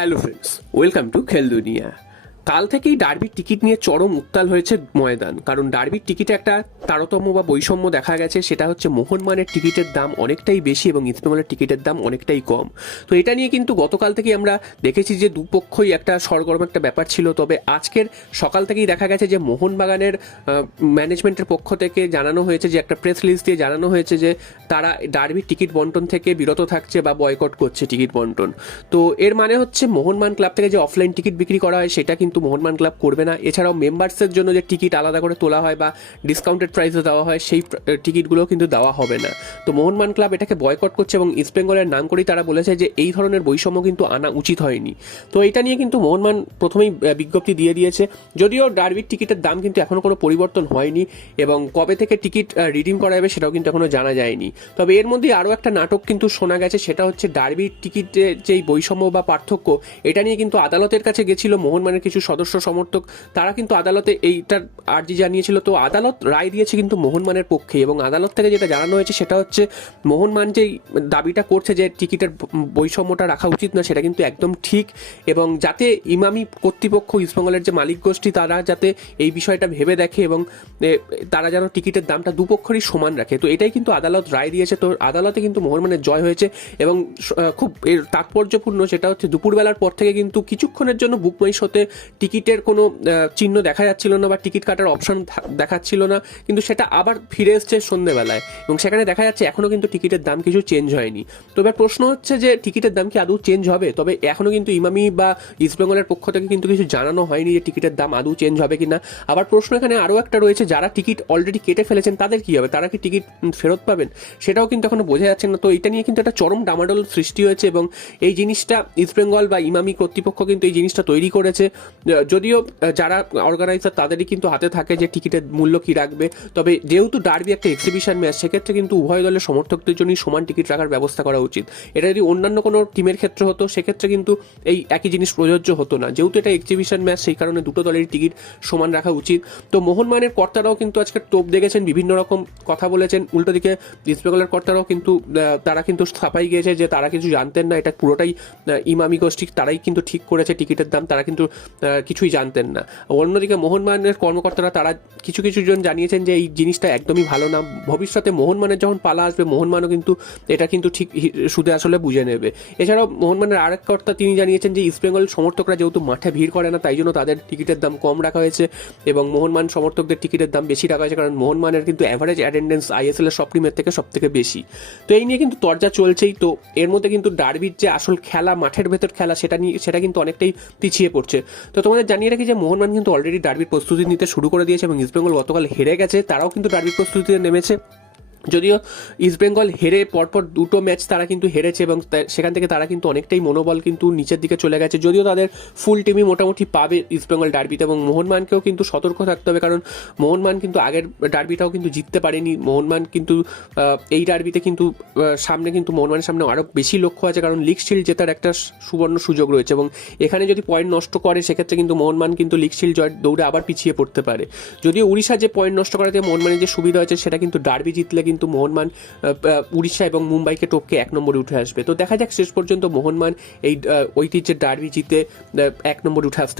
Hello friends, welcome to খেল দুনিয়া। কাল থেকেই ডার্বির টিকিট নিয়ে চরম উত্তাল হয়েছে ময়দান। কারণ ডার্বির টিকিটে একটা তারতম্য বা বৈষম্য দেখা গেছে, সেটা হচ্ছে মোহনবাগানের টিকিটের দাম অনেকটাই বেশি এবং ইস্টবেঙ্গলের টিকিটের দাম অনেকটাই কম। তো এটা নিয়ে কিন্তু গতকাল থেকেই আমরা দেখেছি যে দুপক্ষই একটা সরগরম একটা ব্যাপার ছিল। তবে আজকের সকাল থেকেই দেখা গেছে যে মোহনবাগানের ম্যানেজমেন্টের পক্ষ থেকে জানানো হয়েছে, যে একটা প্রেস রিলিজ দিয়ে জানানো হয়েছে যে তারা ডার্বির টিকিট বন্টন থেকে বিরত থাকছে বা বয়কট করছে টিকিট বন্টন। তো এর মানে হচ্ছে মোহনবাগান ক্লাব থেকে যে অফলাইন টিকিট বিক্রি করা হয় সেটা কিন্তু মোহনবাগান ক্লাব করবে না। এছাড়াও মেম্বার্সের জন্য যে টিকিট আলাদা করে তোলা হয় বা ডিসকাউন্টেড প্রাইসে দেওয়া হয় সেই টিকিটগুলো কিন্তু দেওয়া হবে না। তো মোহনবাগান ক্লাব এটাকে বয়কট করছে এবং ইস্টবেঙ্গলের নাম করেই তারা বলেছে যে এই ধরনের বৈষম্য কিন্তু আনা উচিত হয়নি। তো এটা নিয়ে কিন্তু মোহনবাগান প্রথমেই বিজ্ঞপ্তি দিয়ে দিয়েছে। যদিও ডার্বির টিকিটের দাম কিন্তু এখনো কোনো পরিবর্তন হয়নি এবং কবে থেকে টিকিট রিডিম করা যাবে সেটাও কিন্তু এখনো জানা যায়নি। তবে এর মধ্যে আরও একটা নাটক কিন্তু শোনা গেছে, সেটা হচ্ছে ডার্বির টিকিটের যেই বৈষম্য বা পার্থক্য, এটা নিয়ে কিন্তু আদালতের কাছে গেছিল মোহনবাগানের কিছু সদস্য সমর্থক। তারা কিন্তু আদালতে এইটার আর্জি জানিয়েছিল। তো আদালত রায় দিয়েছে কিন্তু মোহনবাগানের পক্ষে, এবং আদালত থেকে যেটা জানানো হয়েছে সেটা হচ্ছে মোহনবাগান যেই দাবিটা করছে যে টিকিটের বৈষম্যটা রাখা উচিত না, সেটা কিন্তু একদম ঠিক। এবং যাতে ইমামি কর্তৃপক্ষ, ইস্টবেঙ্গলের যে মালিক গোষ্ঠী, তারা যাতে এই বিষয়টা ভেবে দেখে এবং তারা যেন টিকিটের দামটা দুপক্ষেরই সমান রাখে। তো এটাই কিন্তু আদালত রায় দিয়েছে। তো আদালতে কিন্তু মোহনবাগানের জয় হয়েছে এবং খুব এর তাৎপর্যপূর্ণ সেটা হচ্ছে দুপুরবেলার পর থেকে কিন্তু কিছুক্ষণের জন্য বুক মাই শোতে টিকিটের কোনো চিহ্ন দেখা যাচ্ছিল না বা টিকিট কাটার অপশন দেখাচ্ছিল না, কিন্তু সেটা আবার ফিরে এসছে সন্ধ্যেবেলায় এবং সেখানে দেখা যাচ্ছে এখনও কিন্তু টিকিটের দাম কিছু চেঞ্জ হয়নি। তো এবার প্রশ্ন হচ্ছে যে টিকিটের দাম কি আদৌ চেঞ্জ হবে? তবে এখনও কিন্তু ইমামি বা ইস্টবেঙ্গলের পক্ষ থেকে কিন্তু কিছু জানানো হয়নি যে টিকিটের দাম আদৌ চেঞ্জ হবে কিনা। আবার প্রশ্ন এখানে আরও একটা রয়েছে, যারা টিকিট অলরেডি কেটে ফেলেছেন তাদের কি হবে? তারা কি টিকিট ফেরত পাবেন? সেটাও কিন্তু এখনো বোঝা যাচ্ছে না। তো এটা নিয়ে কিন্তু একটা চরম ডামাডোল সৃষ্টি হয়েছে এবং এই জিনিসটা ইস্টবেঙ্গল বা ইমামি কর্তৃপক্ষ কিন্তু এই জিনিসটা তৈরি করেছে। যদিও যারা অর্গানাইজার তাদেরই কিন্তু হাতে থাকে যে টিকিটের মূল্য কি রাখবে। তবে যেহেতু ডার্বি একটা এক্সিবিশন ম্যাচ, সেক্ষেত্রে কিন্তু উভয় দলের সমর্থকদের জন্যই সমান টিকিট রাখার ব্যবস্থা করা উচিত। এটা যদি অন্যান্য কোনো টিমের ক্ষেত্রে হতো সেক্ষেত্রে কিন্তু এই একই জিনিস প্রযোজ্য হতো না। যেহেতু এটা এক্সিবিশন ম্যাচ, সেই কারণে দুটো দলেরই টিকিট সমান রাখা উচিত। তো মোহনবাগানের কর্তারাও কিন্তু আজকে তোপ দেখেছেন, বিভিন্ন রকম কথা বলেছেন। উল্টো দিকে ইস্টবেঙ্গলের কর্তারাও কিন্তু তারা কিন্তু ছাপাই গিয়েছে যে তারা কিছু জানতেন না, এটা পুরোটাই ইমামি গোষ্ঠী তারাই কিন্তু ঠিক করেছে টিকিটের দাম, তারা কিন্তু কিছুই জানতেন না। অন্যদিকে মোহনবাগানের কর্মকর্তারা তারা কিছু কিছু জন জানিয়েছেন যে এই জিনিসটা একদমই ভালো না, ভবিষ্যতে মোহনবাগানের যখন পালা আসবে মোহনবাগানও কিন্তু এটা কিন্তু ঠিক সুদে আসলে বুঝে নেবে। এছাড়াও মোহনবাগানের আরেক কর্তা তিনি জানিয়েছেন যে ইস্টবেঙ্গল সমর্থকরা যেহেতু মাঠে ভিড় করে না, তাই জন্য তাদের টিকিটের দাম কম রাখা হয়েছে এবং মোহনবাগান সমর্থকদের টিকিটের দাম বেশি রাখা হয়েছে, কারণ মোহনবাগানের কিন্তু অ্যাভারেজ অ্যাটেন্ডেন্স আইএসএল এর সব টিমের থেকে সব থেকে বেশি। তো এই নিয়ে কিন্তু তরজা চলছেই। তো এর মধ্যে কিন্তু ডার্বির যে আসল খেলা, মাঠের ভেতর খেলা, সেটা কিন্তু অনেকটাই পিছিয়ে পড়ছে। তো তোমাদের জানিয়ে রাখি যে মোহনবাগান কিন্তু অলরেডি ডার্বির প্রস্তুতি নিতে শুরু করে দিয়েছে এবং ইস্টবেঙ্গল গতকাল হেরে গেছে, তারাও কিন্তু ডার্বির প্রস্তুতিতে নেমেছে। যদিও ইস্টবেঙ্গল হেরে পরপর দুটো ম্যাচ তারা কিন্তু হেরেছে এবং সেখান থেকে তারা কিন্তু অনেকটাই মনোবল কিন্তু নিচের দিকে চলে গেছে। যদিও তাদের ফুল টিমই মোটামুটি পাবে ইস্টবেঙ্গল ডার্বিতে, এবং মোহনবাগানকেও কিন্তু সতর্ক থাকতে হবে, কারণ মোহনবাগান কিন্তু আগের ডার্বিটাও কিন্তু জিততে পারেনি। মোহনবাগান কিন্তু এই ডার্বিতে কিন্তু সামনে কিন্তু মোহনবাগানের সামনে আরও বেশি লক্ষ্য আছে, কারণ লিগ শিল্ড জেতার একটা সুবর্ণ সুযোগ রয়েছে এবং এখানে যদি পয়েন্ট নষ্ট করে সেক্ষেত্রে কিন্তু মোহনবাগান কিন্তু লিগ শিল্ড জয়ের দৌড়ে আবার পিছিয়ে পড়তে পারে। যদিও উড়িষ্যা যে পয়েন্ট নষ্ট করাতে মোহনবাগানের যে সুবিধা হয়েছে, সেটা কিন্তু ডার্বি জিতলে কিন্তু মোহনবাগান উড়িষ্যা এবং মুম্বাইকে টপকে 1 নম্বরে উঠে আসবে। তো দেখা যাক শেষ পর্যন্ত মোহনবাগান এই ঐতিহ্যের ডার্বি জিতে 1 নম্বরে উঠে আসতে